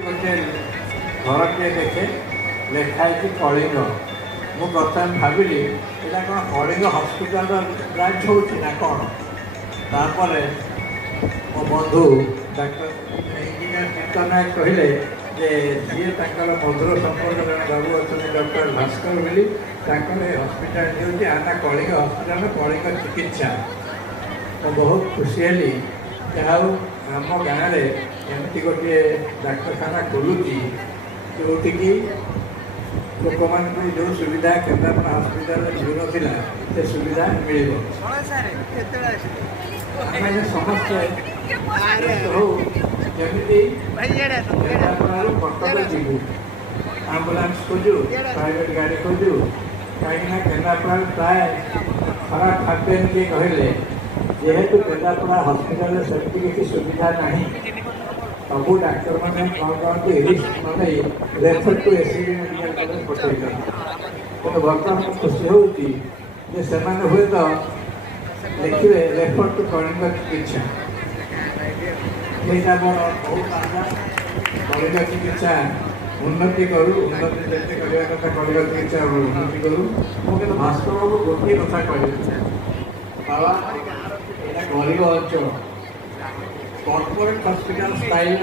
गोटे घरटे देखे लेखाई कलिंग मु प्रथम भाविली यहाँ कौन कलिंग हस्पिटाल ब्रांच होना कौन तापर मो बंधु डाक्टर इंजीनियर चित्त नायक कहले जे सी मधुर संपर्क जन बाबू अच्छे डॉक्टर भास्कर बोली हस्पिटाल होती आना कलिंग हस्पिटाल कलिंग चिकित्सा तो बहुत खुशी हली जहाँ आम गाँव एमती गोटे डाक्तखाना खोलुची जोटिकी लोक मान जो सुविधा केन्द्रापड़ा हस्पिटाल मिलूना से सुविधा मिल समस्ते हो जमी कटक जीवु आम्बुलांस खोजु प्राइवेट गाड़ी खोजु कहीं केन्द्रापड़ा प्राय खराब खाद्य किए कहले जेहेतु केन्द्रापड़ा हस्पिटाल सेमती किसी सुविधा नहीं सबू डाक्तर मैंने कौन कहते रिस्क न refer to SCB medical college पठे तो बर्तमान खुशी होती हुए तो लिखे रेफर टू कलिंग चिकित्सा यहाँ मोर बहुत आशा कलिंग चिकित्सा उन्नति करूँ उन्नति जैसे करवा कथा कलिंग चिकित्सा उन्नति करूँ मुझे भास्कर बाबू गोटे कथा कह बाबा यहाँ गरीब अंचल कॉर्पोरेट हॉस्पिटल स्टाइल